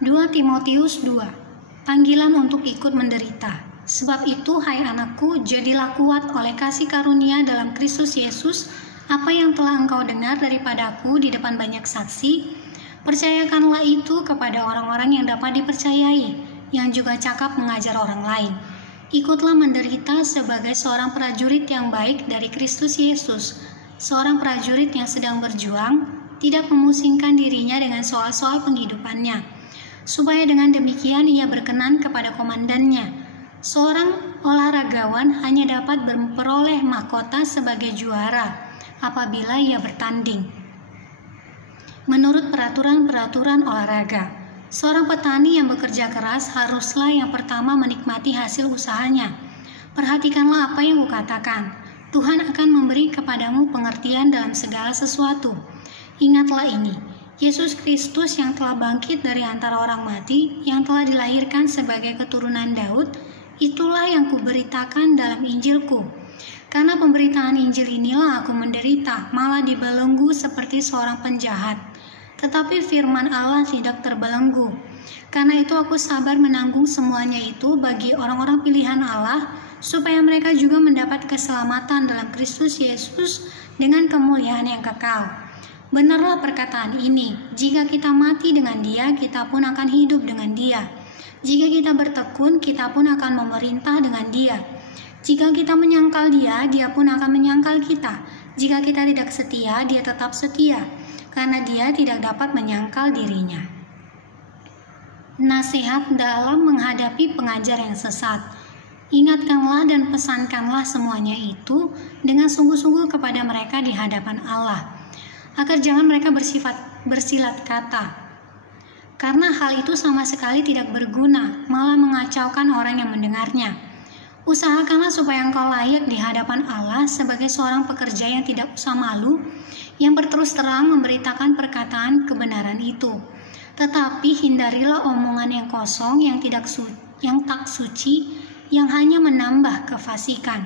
2 Timotius 2. Panggilan untuk ikut menderita. Sebab itu, hai anakku, jadilah kuat oleh kasih karunia dalam Kristus Yesus. Apa yang telah engkau dengar daripadaku di depan banyak saksi, percayakanlah itu kepada orang-orang yang dapat dipercayai, yang juga cakap mengajar orang lain. Ikutlah menderita sebagai seorang prajurit yang baik dari Kristus Yesus, seorang prajurit yang sedang berjuang, tidak memusingkan dirinya dengan soal-soal penghidupannya, supaya dengan demikian ia berkenan kepada komandannya. Seorang olahragawan hanya dapat memperoleh mahkota sebagai juara apabila ia bertanding menurut peraturan-peraturan olahraga. Seorang petani yang bekerja keras haruslah yang pertama menikmati hasil usahanya. Perhatikanlah apa yang kukatakan. Tuhan akan memberi kepadamu pengertian dalam segala sesuatu. Ingatlah ini, Yesus Kristus yang telah bangkit dari antara orang mati, yang telah dilahirkan sebagai keturunan Daud, itulah yang kuberitakan dalam Injilku. Karena pemberitaan Injil inilah aku menderita, malah dibelenggu seperti seorang penjahat. Tetapi firman Allah tidak terbelenggu. Karena itu aku sabar menanggung semuanya itu bagi orang-orang pilihan Allah, supaya mereka juga mendapat keselamatan dalam Kristus Yesus dengan kemuliaan yang kekal. Benarlah perkataan ini, jika kita mati dengan Dia, kita pun akan hidup dengan Dia. Jika kita bertekun, kita pun akan memerintah dengan Dia. Jika kita menyangkal Dia, Dia pun akan menyangkal kita. Jika kita tidak setia, Dia tetap setia, karena Dia tidak dapat menyangkal dirinya. Nasihat dalam menghadapi pengajar yang sesat. Ingatkanlah dan pesankanlah semuanya itu dengan sungguh-sungguh kepada mereka di hadapan Allah, agar jangan mereka bersilat kata. Karena hal itu sama sekali tidak berguna, malah mengacaukan orang yang mendengarnya. Usahakanlah supaya engkau layak di hadapan Allah sebagai seorang pekerja yang tidak usah malu, yang berterus terang memberitakan perkataan kebenaran itu. Tetapi hindarilah omongan yang kosong, yang tak suci, yang hanya menambah kefasikan.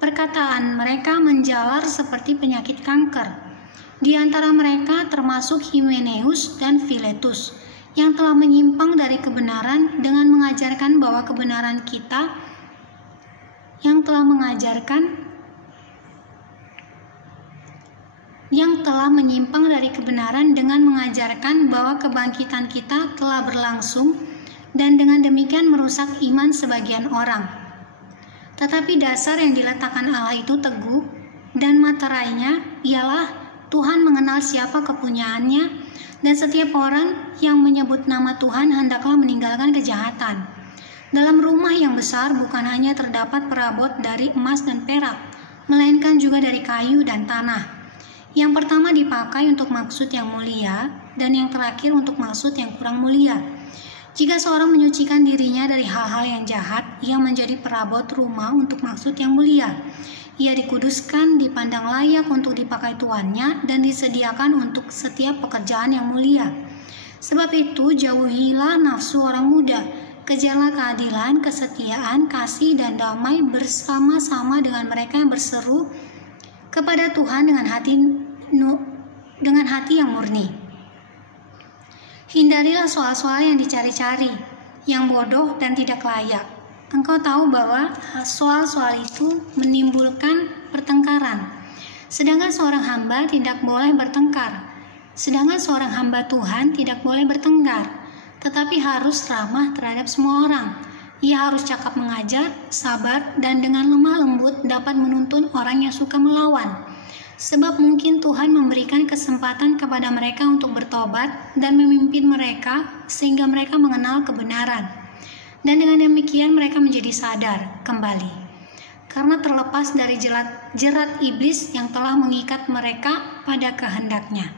Perkataan mereka menjalar seperti penyakit kanker. Di antara mereka termasuk Himeneus dan Filetus, yang telah menyimpang dari kebenaran dengan mengajarkan bahwa kebenaran kita yang telah menyimpang dari kebenaran dengan mengajarkan bahwa kebangkitan kita telah berlangsung, dan dengan demikian merusak iman sebagian orang. Tetapi dasar yang diletakkan Allah itu teguh, dan materainya ialah Tuhan mengenal siapa kepunyaannya, dan setiap orang yang menyebut nama Tuhan hendaklah meninggalkan kejahatan. Dalam rumah yang besar bukan hanya terdapat perabot dari emas dan perak, melainkan juga dari kayu dan tanah. Yang pertama dipakai untuk maksud yang mulia, dan yang terakhir untuk maksud yang kurang mulia. Jika seorang menyucikan dirinya dari hal-hal yang jahat, ia menjadi perabot rumah untuk maksud yang mulia. Ia dikuduskan, dipandang layak untuk dipakai tuannya, dan disediakan untuk setiap pekerjaan yang mulia. Sebab itu, jauhilah nafsu orang muda, kejarlah keadilan, kesetiaan, kasih, dan damai bersama-sama dengan mereka yang berseru kepada Tuhan dengan hati yang murni. Hindarilah soal-soal yang dicari-cari, yang bodoh dan tidak layak. Engkau tahu bahwa soal-soal itu menimbulkan pertengkaran. Sedangkan seorang hamba tidak boleh bertengkar. Sedangkan seorang hamba Tuhan tidak boleh bertengkar, tetapi harus ramah terhadap semua orang. Ia harus cakap mengajar, sabar, dan dengan lemah lembut dapat menuntun orang yang suka melawan. Sebab mungkin Tuhan memberikan kesempatan kepada mereka untuk bertobat dan memimpin mereka sehingga mereka mengenal kebenaran. Dan dengan demikian mereka menjadi sadar kembali. Karena terlepas dari jerat iblis yang telah mengikat mereka pada kehendaknya.